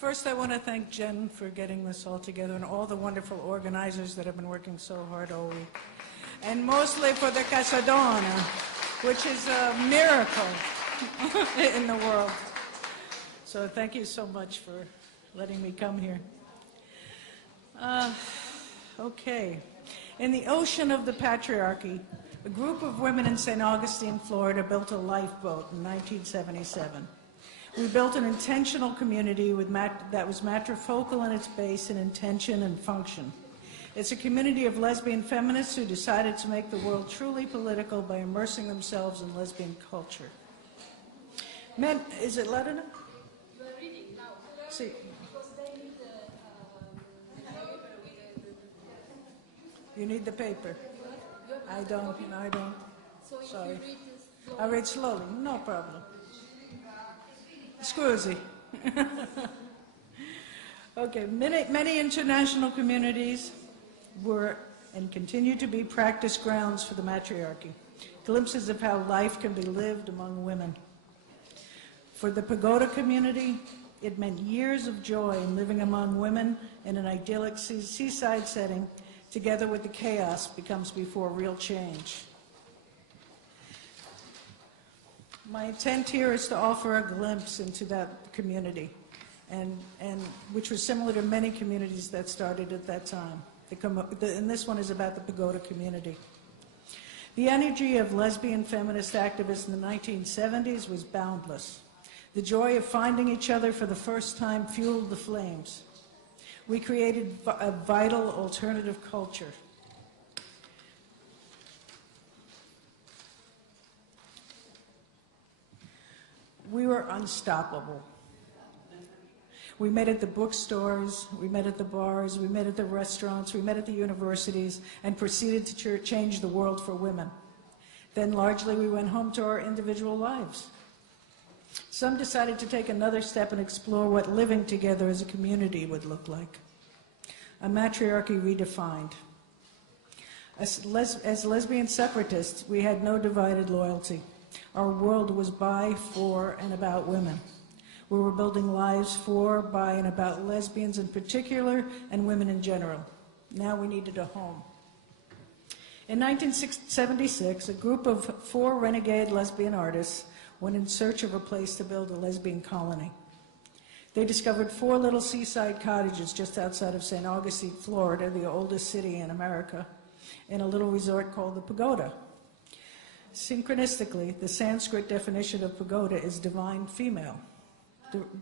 First, I want to thank Jen for getting this all together and all the wonderful organizers that have been working so hard all week. And mostly for the Casadona, which is a miracle in the world. So thank you so much for letting me come here. Okay. In the ocean of the patriarchy, a group of women in St. Augustine, Florida built a lifeboat in 1977. We built an intentional community that was matrifocal in its base in intention and function. It's a community of lesbian feminists who decided to make the world truly political by immersing themselves in lesbian culture. Men, is it loud enough? You are reading now. See. Because they need You need the paper. I don't. So Sorry. if you read this I read slowly, no problem. Scusi. Okay, many international communities were and continue to be practice grounds for the matriarchy, glimpses of how life can be lived among women. For the pagoda community, it meant years of joy in living among women in an idyllic seaside setting, together with the chaos becomes before real change. My intent here is to offer a glimpse into that community, and which was similar to many communities that started at that time. And this one is about the pagoda community. The energy of lesbian feminist activists in the 1970s was boundless. The joy of finding each other for the first time fueled the flames. We created a vital alternative culture. We were unstoppable. We met at the bookstores, we met at the bars, we met at the restaurants, we met at the universities, and proceeded to change the world for women. Then largely we went home to our individual lives. Some decided to take another step and explore what living together as a community would look like. A matriarchy redefined. As lesbian separatists, we had no divided loyalty. Our world was by, for, and about women. We were building lives for, by, and about lesbians in particular, and women in general. Now we needed a home. In 1976, a group of 4 renegade lesbian artists went in search of a place to build a lesbian colony. They discovered 4 little seaside cottages just outside of St. Augustine, Florida, the oldest city in America, in a little resort called the Pagoda. Synchronistically, the Sanskrit definition of pagoda is divine female.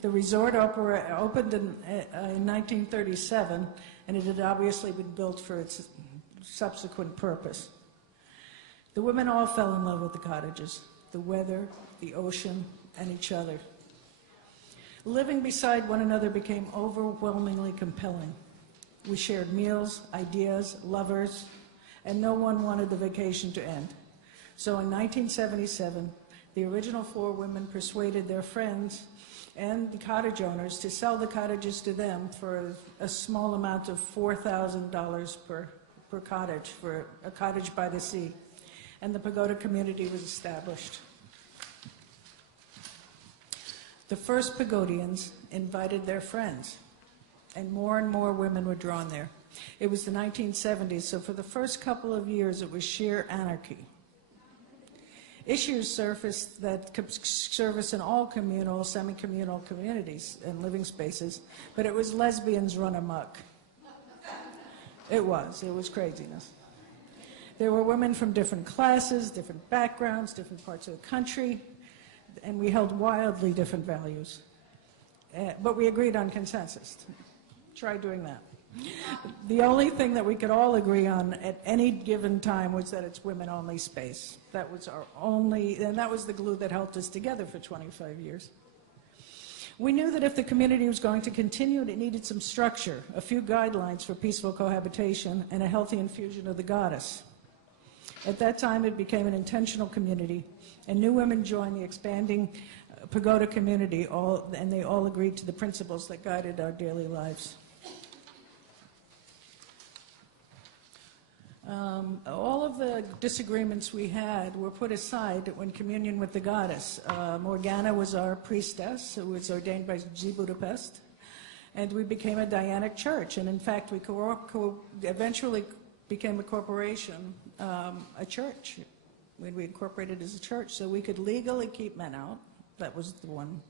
The resort opened in 1937, and it had obviously been built for its subsequent purpose. The women all fell in love with the cottages, the weather, the ocean, and each other. Living beside one another became overwhelmingly compelling. We shared meals, ideas, lovers, and no one wanted the vacation to end. So in 1977, the original 4 women persuaded their friends and the cottage owners to sell the cottages to them for a small amount of $4,000 per cottage, for a cottage by the sea. And the pagoda community was established. The first Pagodians invited their friends, and more women were drawn there. It was the 1970s, so for the first couple of years, it was sheer anarchy. Issues surfaced that could service in all communal, semi-communal communities and living spaces, but it was lesbians run amok. It was craziness. There were women from different classes, different backgrounds, different parts of the country, and we held wildly different values. But we agreed on consensus. Try doing that. The only thing that we could all agree on at any given time was that it's women-only space. That was our only, and that was the glue that helped us together for 25 years. We knew that if the community was going to continue, it needed some structure, a few guidelines for peaceful cohabitation, and a healthy infusion of the goddess. At that time, it became an intentional community, and new women joined the expanding pagoda community, and they all agreed to the principles that guided our daily lives. All of the disagreements we had were put aside when communion with the goddess. Morgana was our priestess, who was ordained by Z Budapest, And we became a Dianic church, and in fact, we eventually became a corporation, a church, when we incorporated as a church, so we could legally keep men out. That was the one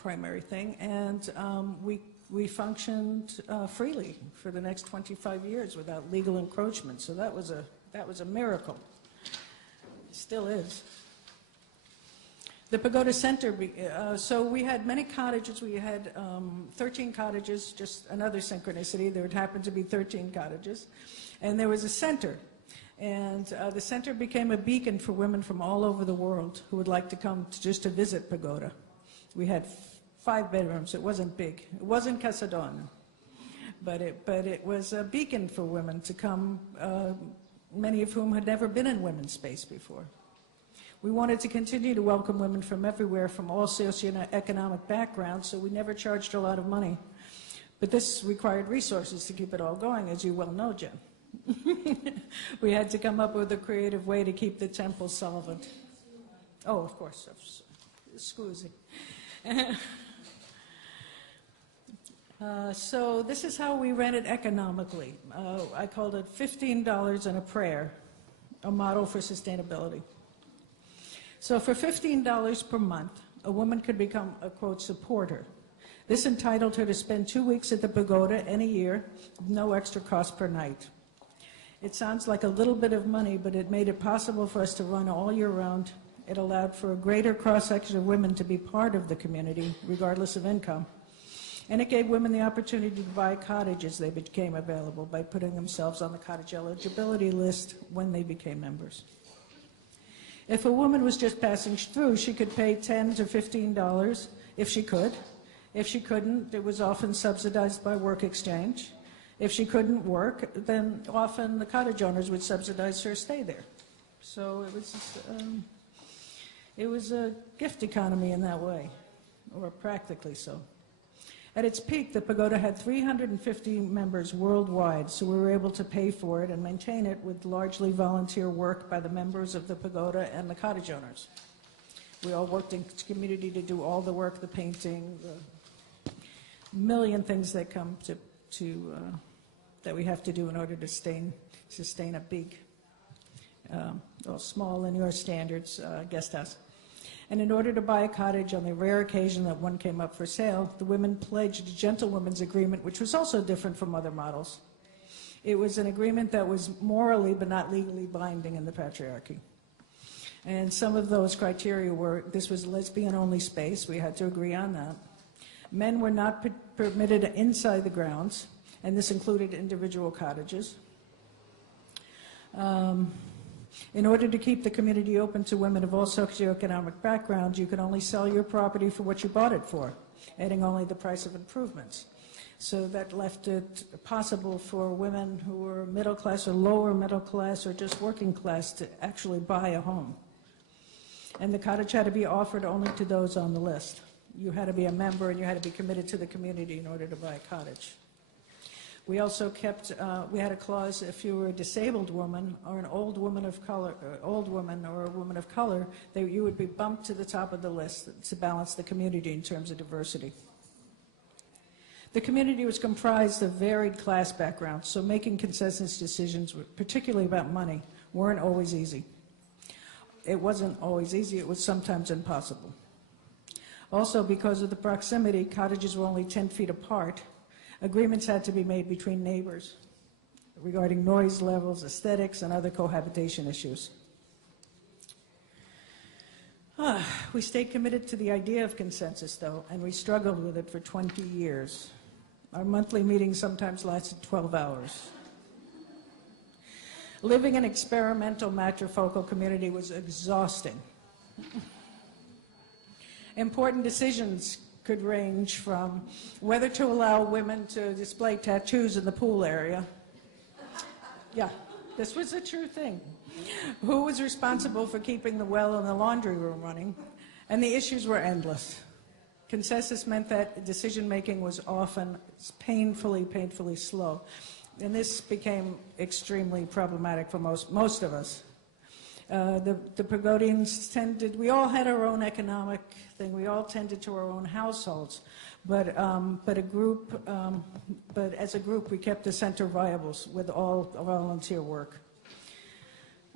primary thing, and we functioned freely for the next 25 years without legal encroachment. So that was a miracle. Still is. The Pagoda Center, so we had many cottages. We had 13 cottages, just another synchronicity. There would happen to be 13 cottages. And there was a center. And the center became a beacon for women from all over the world who would like to come just to visit Pagoda. We had 5 bedrooms. It wasn't big. It wasn't Casadona. But it was a beacon for women to come, many of whom had never been in women's space before. We wanted to continue to welcome women from everywhere, from all socioeconomic backgrounds, so we never charged a lot of money. But this required resources to keep it all going, as you well know, Jen. We had to come up with a creative way to keep the temple solvent. Oh, of course, scusi. So this is how we ran it economically. I called it $15 and a prayer, a model for sustainability. So for $15 per month, a woman could become a, quote, supporter. This entitled her to spend 2 weeks at the pagoda in a year, no extra cost per night. It sounds like a little bit of money, but it made it possible for us to run all year round. It allowed for a greater cross-section of women to be part of the community, regardless of income. And it gave women the opportunity to buy cottages. They became available by putting themselves on the cottage eligibility list when they became members. If a woman was just passing through, she could pay $10 to $15 if she could. If she couldn't, it was often subsidized by work exchange. If she couldn't work, then often the cottage owners would subsidize her stay there. So it was a gift economy in that way, or practically so. At its peak, the pagoda had 350 members worldwide, so we were able to pay for it and maintain it with largely volunteer work by the members of the pagoda and the cottage owners. We all worked in community to do all the work, the painting, the million things that come that we have to do in order to sustain a big, small linear standards guest house. And in order to buy a cottage, on the rare occasion that one came up for sale, the women pledged a gentlewoman's agreement, which was also different from other models. It was an agreement that was morally but not legally binding in the patriarchy. And some of those criteria were, this was a lesbian-only space. We had to agree on that. Men were not permitted inside the grounds, and this included individual cottages. In order to keep the community open to women of all socioeconomic backgrounds, you could only sell your property for what you bought it for, adding only the price of improvements. So that left it possible for women who were middle class or lower middle class or just working class to actually buy a home. And the cottage had to be offered only to those on the list. You had to be a member and you had to be committed to the community in order to buy a cottage. We also kept, we had a clause, if you were a disabled woman or an old woman of color, old woman or a woman of color, that you would be bumped to the top of the list to balance the community in terms of diversity. The community was comprised of varied class backgrounds, so making consensus decisions, particularly about money, weren't always easy. It wasn't always easy, it was sometimes impossible. Also, because of the proximity, cottages were only 10 feet apart. Agreements had to be made between neighbors regarding noise levels, aesthetics, and other cohabitation issues. We stayed committed to the idea of consensus, though, and we struggled with it for 20 years. Our monthly meetings sometimes lasted 12 hours. Living an experimental matrifocal community was exhausting. Important decisions could range from whether to allow women to display tattoos in the pool area. Yeah, this was a true thing. Who was responsible for keeping the well and the laundry room running? And the issues were endless. Consensus meant that decision-making was often painfully slow. And this became extremely problematic for most of us. The Pagodians tended, we all had our own economic thing, we all tended to our own households, but as a group we kept the center viable with all volunteer work.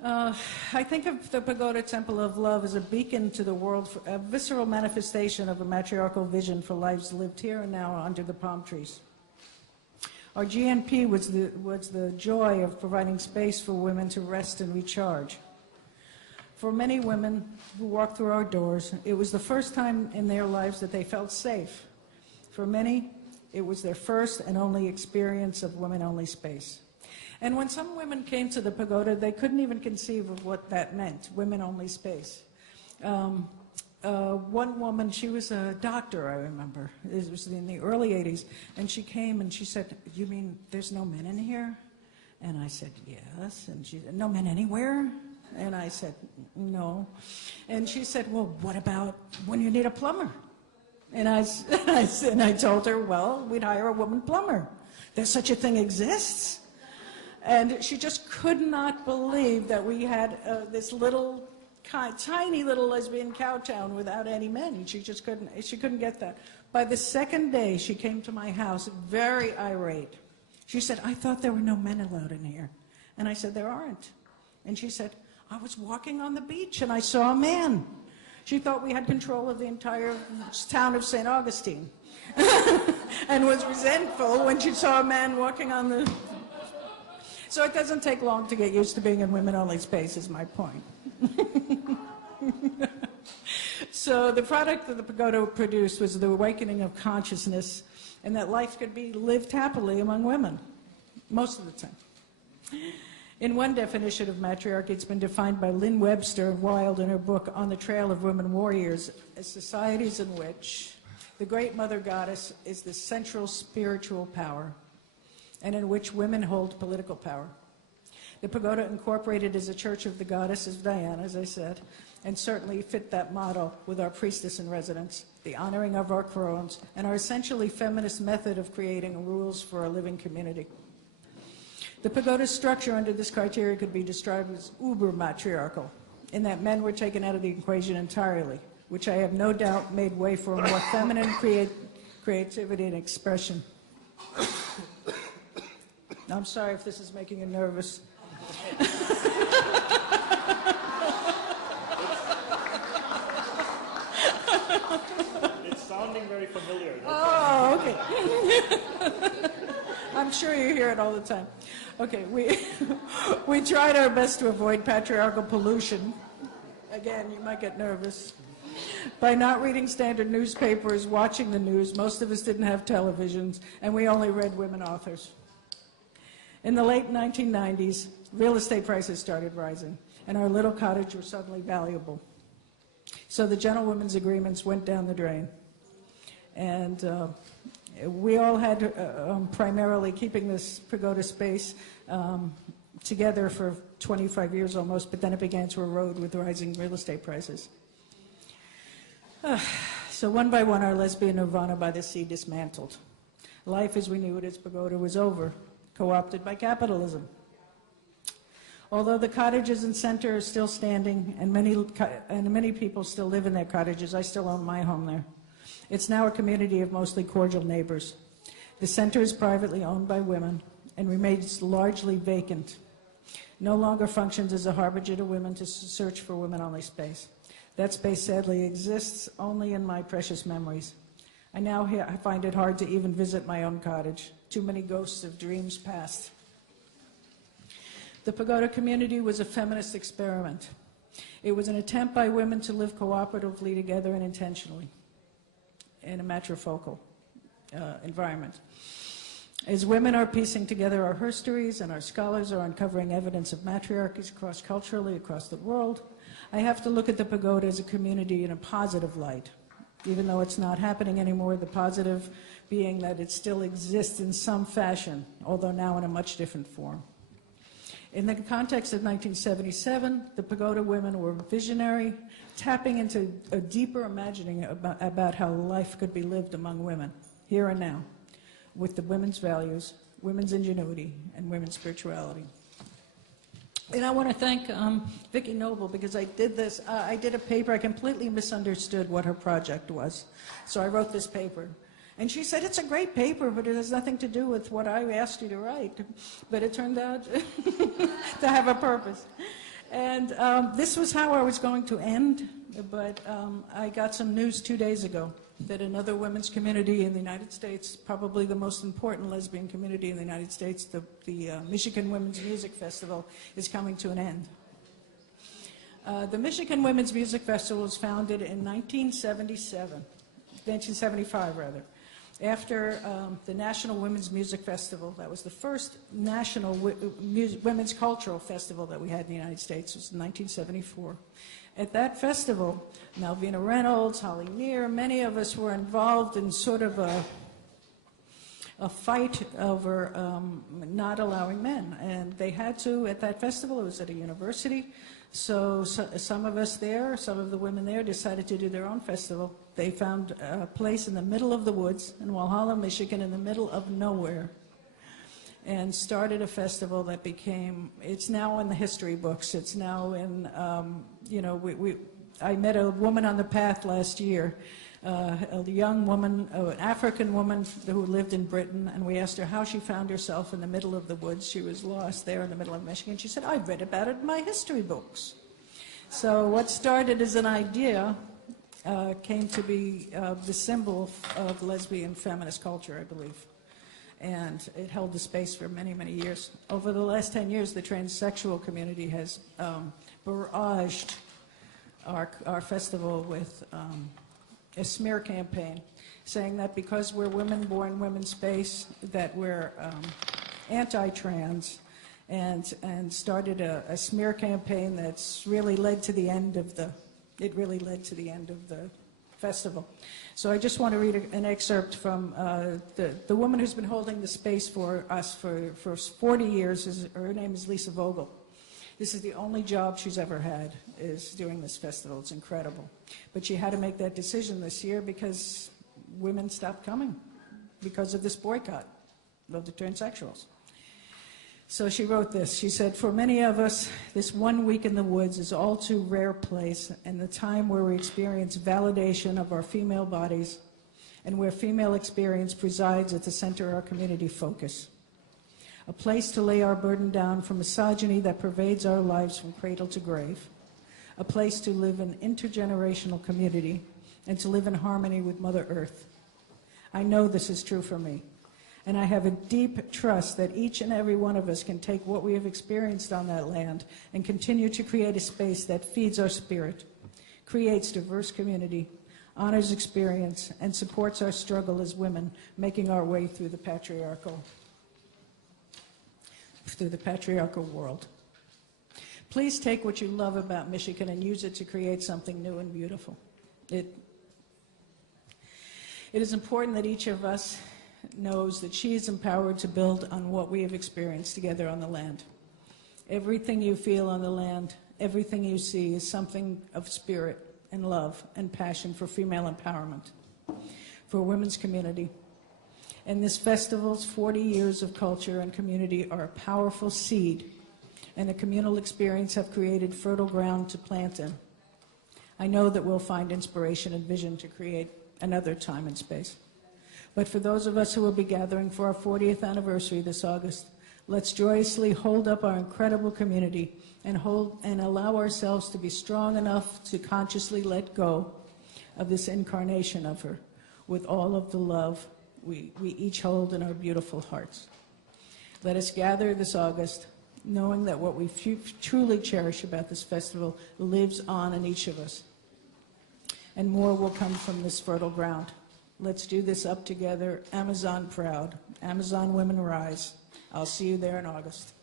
I think of the Pagoda Temple of Love as a beacon to the world, a visceral manifestation of a matriarchal vision for lives lived here and now under the palm trees. Our GNP was the joy of providing space for women to rest and recharge. For many women who walked through our doors, it was the first time in their lives that they felt safe. For many, it was their first and only experience of women-only space. And when some women came to the pagoda, they couldn't even conceive of what that meant, women-only space. One woman, she was a doctor, I remember. It was in the early 80s. And she came and she said, "You mean there's no men in here?" And I said, "Yes." And she said, "No men anywhere?" And I said, "No." And she said, "Well, what about when you need a plumber?" And I told her, "Well, we'd hire a woman plumber. There's such a thing exists." And she just could not believe that we had this little, tiny little lesbian cow town without any men. She just couldn't get that. By the second day, she came to my house very irate. She said, "I thought there were no men allowed in here." And I said, "There aren't." And she said, "I was walking on the beach and I saw a man." She thought we had control of the entire town of St. Augustine and was resentful when she saw a man walking on the... So it doesn't take long to get used to being in women-only space, is my point. So the product that the pagoda produced was the awakening of consciousness and that life could be lived happily among women, most of the time. In one definition of matriarchy, it's been defined by Lynn Webster and Wilde in her book On the Trail of Women Warriors as societies in which the great mother goddess is the central spiritual power and in which women hold political power. The pagoda incorporated as a church of the goddess is Diana, as I said, and certainly fit that model with our priestess in residence, the honoring of our crones, and our essentially feminist method of creating rules for a living community. The pagoda structure under this criteria could be described as uber-matriarchal, in that men were taken out of the equation entirely, which I have no doubt made way for a more feminine creativity and expression. I'm sorry if this is making you nervous. It's sounding very familiar. Oh, okay. I'm sure you hear it all the time. Okay, we tried our best to avoid patriarchal pollution. Again, you might get nervous. By not reading standard newspapers, watching the news, most of us didn't have televisions, and we only read women authors. In the late 1990s, real estate prices started rising, and our little cottage was suddenly valuable. So the gentlewomen's agreements went down the drain. And we all had primarily keeping this pagoda space together for 25 years almost, but then it began to erode with rising real estate prices. So one by one, our lesbian nirvana by the sea dismantled. Life as we knew it as pagoda was over, co-opted by capitalism. Although the cottages and center are still standing and many people still live in their cottages, I still own my home there. It's now a community of mostly cordial neighbors. The center is privately owned by women and remains largely vacant. No longer functions as a harbinger to women to search for women-only space. That space sadly exists only in my precious memories. I now find it hard to even visit my own cottage. Too many ghosts of dreams past. The pagoda community was a feminist experiment. It was an attempt by women to live cooperatively together and intentionally in a matrifocal environment. As women are piecing together our histories and our scholars are uncovering evidence of matriarchies cross-culturally across the world, I have to look at the pagoda as a community in a positive light, even though it's not happening anymore, the positive being that it still exists in some fashion, although now in a much different form. In the context of 1977, the pagoda women were visionary, tapping into a deeper imagining about how life could be lived among women, here and now, with the women's values, women's ingenuity, and women's spirituality. And I want to thank Vicki Noble, because I did this. I did a paper. I completely misunderstood what her project was. So I wrote this paper. And she said, it's a great paper, but it has nothing to do with what I asked you to write. But it turned out to have a purpose. And this was how I was going to end, but I got some news 2 days ago that another women's community in the United States, probably the most important lesbian community in the United States, the Michigan Women's Music Festival, is coming to an end. The Michigan Women's Music Festival was founded in 1975 rather, after the National Women's Music Festival. That was the first national women's cultural festival that we had in the United States. It was in 1974. At that festival, Malvina Reynolds, Holly Near, many of us were involved in sort of a fight over not allowing men. And they had to, at that festival, it was at a university, so some of us there, some of the women there decided to do their own festival. They found a place in the middle of the woods in Walhalla, Michigan, in the middle of nowhere, and started a festival that became, it's now in the history books. It's now in, I met a woman on the path last year, a young woman, an African woman who lived in Britain, and we asked her how she found herself in the middle of the woods. She was lost there in the middle of Michigan. She said, I've read about it in my history books. So what started as an idea came to be the symbol of lesbian feminist culture, I believe. And it held the space for many, many years. Over the last 10 years, the transsexual community has barraged our festival with a smear campaign, saying that because we're women born women's space, that we're anti-trans, and started a smear campaign that's really led to the end of the festival. So I just want to read an excerpt from the woman who's been holding the space for us for 40 years. Her name is Lisa Vogel. This is the only job she's ever had, is doing this festival. It's incredible. But she had to make that decision this year because women stopped coming because of this boycott of the transsexuals. So she wrote this. She said, for many of us, this 1 week in the woods is all too rare place, and the time where we experience validation of our female bodies and where female experience presides at the center of our community focus. A place to lay our burden down from misogyny that pervades our lives from cradle to grave. A place to live in intergenerational community and to live in harmony with Mother Earth. I know this is true for me. And I have a deep trust that each and every one of us can take what we have experienced on that land and continue to create a space that feeds our spirit, creates diverse community, honors experience, and supports our struggle as women, making our way through the patriarchal world. Please take what you love about Michigan and use it to create something new and beautiful. It is important that each of us knows that she is empowered to build on what we have experienced together on the land. Everything you feel on the land, everything you see is something of spirit and love and passion for female empowerment, for women's community. And this festival's 40 years of culture and community are a powerful seed, and the communal experience have created fertile ground to plant in. I know that we'll find inspiration and vision to create another time and space. But for those of us who will be gathering for our 40th anniversary this August, let's joyously hold up our incredible community and allow ourselves to be strong enough to consciously let go of this incarnation of her with all of the love we each hold in our beautiful hearts. Let us gather this August knowing that what we truly cherish about this festival lives on in each of us. And more will come from this fertile ground. Let's do this up together. Amazon proud. Amazon women rise. I'll see you there in August.